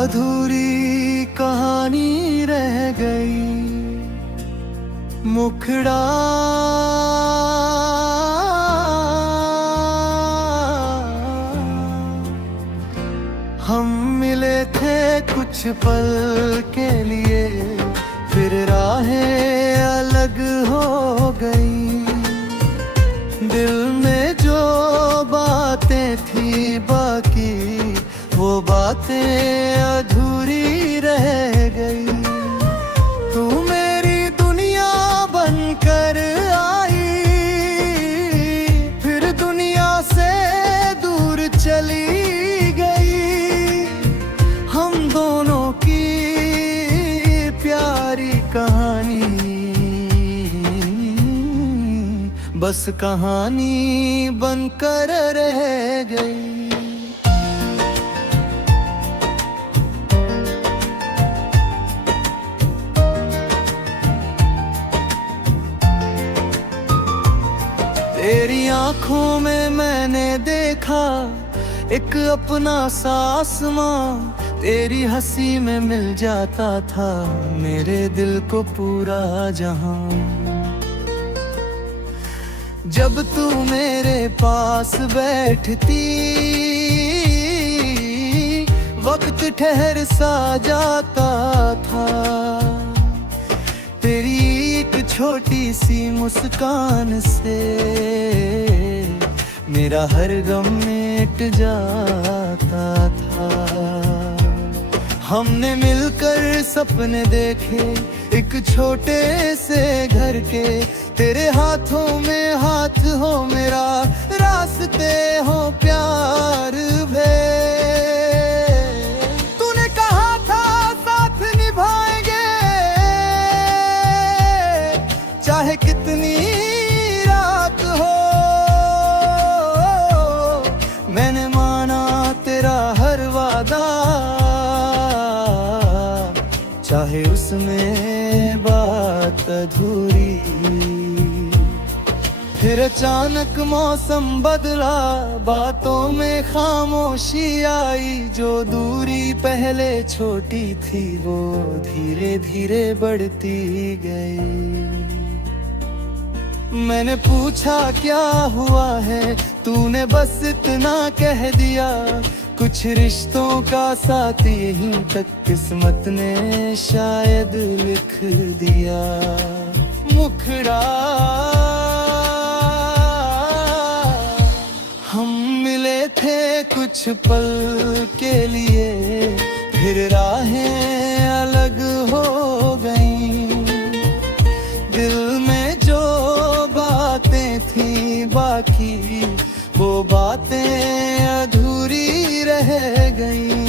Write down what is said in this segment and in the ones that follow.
अधूरी कहानी रह गई। मुखड़ा हम मिले थे कुछ पल के लिए, फिर राहें अलग हो गई। दिल में जो बातें थी बाकी, वो बातें अधूरी रह गई। तू मेरी दुनिया बनकर आई, फिर दुनिया से दूर चली गई। हम दोनों की प्यारी कहानी बस कहानी बनकर रह गई। तेरी आँखों में मैंने देखा एक अपना सा आसमां, तेरी हंसी में मिल जाता था मेरे दिल को पूरा जहां। जब तू मेरे पास बैठती, वक्त ठहर सा जाता था। तेरी एक छोटी सी मुस्कान से मेरा हर गम मिट जाता था। हमने मिलकर सपने देखे एक छोटे से घर के, तेरे हाथों में हाथ हो मेरा, रास्ते हो प्यार भे। तूने कहा था साथ निभाएंगे, चाहे कितनी रात हो। मैंने माना तेरा हर वादा, चाहे उसमें बात अधूरी। फिर अचानक मौसम बदला, बातों में खामोशी आई। जो दूरी पहले छोटी थी वो धीरे धीरे बढ़ती गई। मैंने पूछा क्या हुआ है, तूने बस इतना कह दिया, कुछ रिश्तों का साथ यहीं तक किस्मत ने शायद लिख दिया। मुखड़ा हम मिले थे कुछ पल के लिए, फिर राहें अलग हो गईं। दिल में जो बातें थी बाकी, वो बातें अधूरी रह गईं।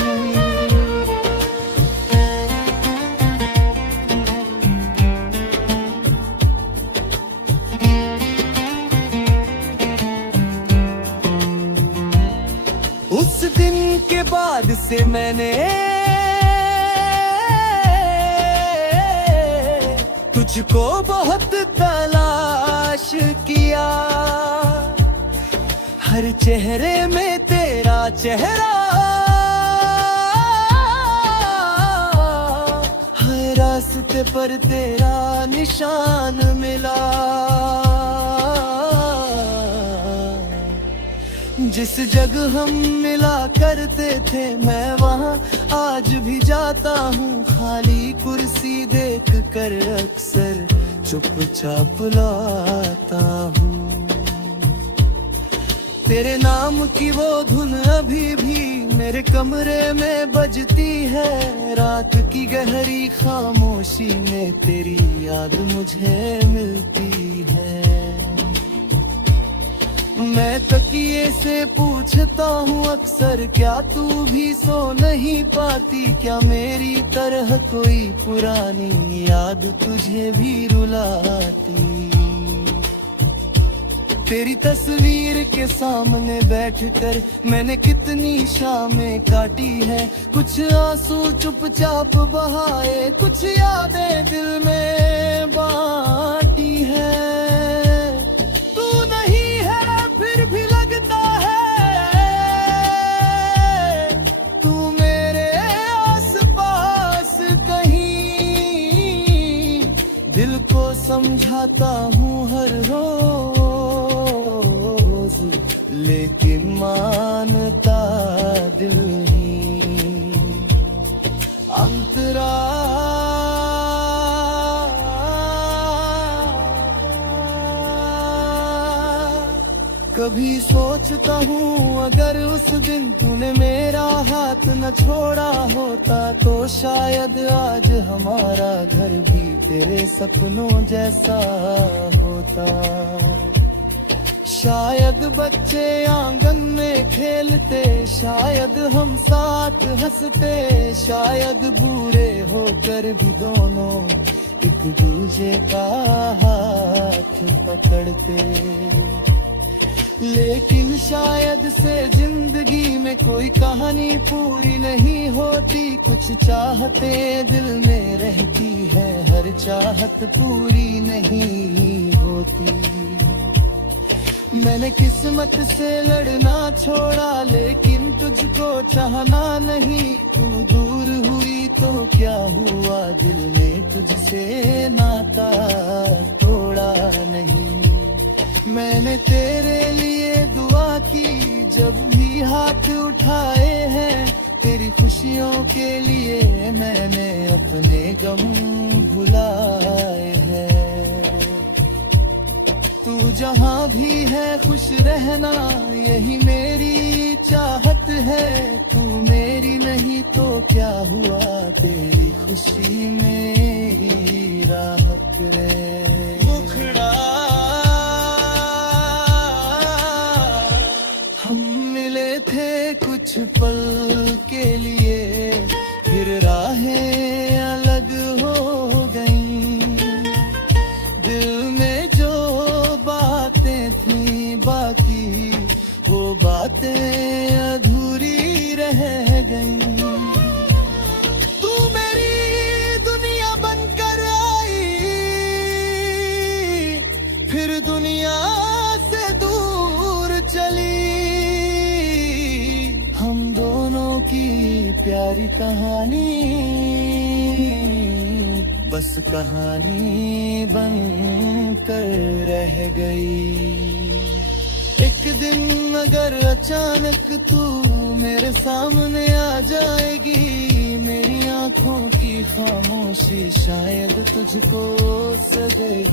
उस दिन के बाद से मैंने तुझको बहुत तलाश किया। हर चेहरे में तेरा चेहरा, हर रास्ते पर तेरा निशान मिला। जिस जगह हम मिला करते थे मैं वहाँ आज भी जाता हूँ। खाली कुर्सी देख कर अक्सर चुपचाप लाता हूँ। तेरे नाम की वो धुन अभी भी मेरे कमरे में बजती है। रात की गहरी खामोशी में तेरी याद मुझे मिलती है। मैं तकिए से पूछता हूँ अक्सर, क्या तू भी सो नहीं पाती? क्या मेरी तरह कोई पुरानी याद तुझे भी रुलाती? तेरी तस्वीर के सामने बैठकर मैंने कितनी शामें काटी है। कुछ आंसू चुपचाप बहाए, कुछ यादें दिल में बांटी है। तू नहीं है फिर भी लगता है तू मेरे आस दिल को समझाता हूँ हर रोज, लेकिन मानता दिल नहीं। अंतरा कभी सोचता हूँ अगर उस दिन तूने मेरा हाथ न छोड़ा होता, तो शायद आज हमारा घर भी तेरे सपनों जैसा होता। शायद बच्चे आंगन में खेलते, शायद हम साथ हंसते, शायद बूढ़े होकर भी दोनों एक दूजे का हाथ पकड़ते। लेकिन शायद से जिंदगी में कोई कहानी पूरी नहीं होती, कुछ चाहते दिल में रहती है, हर चाहत पूरी नहीं होती। मैंने किस्मत से लड़ना छोड़ा, लेकिन तुझको चाहना नहीं। तू दूर हुई तो क्या हुआ, दिल ने तुझसे नाता तोड़ा नहीं। मैंने तेरे लिए दुआ की जब भी हाथ उठाए हैं, तेरी खुशियों के लिए मैंने अपने गम भुलाए हैं। तू जहाँ भी है खुश रहना, यही मेरी चाहत है। तू मेरी नहीं तो क्या हुआ, तेरी खुशी मेरी राहत रे। मुखड़ा कुछ पल के लिए, फिर राहें अलग हो गईं। दिल में जो बातें थी बाकी, वो बातें अधूरी रह गईं। तू मेरी दुनिया बनकर आई, फिर दुनिया से दूर चली। की प्यारी कहानी बस कहानी बन कर रह गई। एक दिन अगर अचानक तू मेरे सामने आ जाएगी, मेरी आंखों की खामोशी शायद तुझको सदेगी।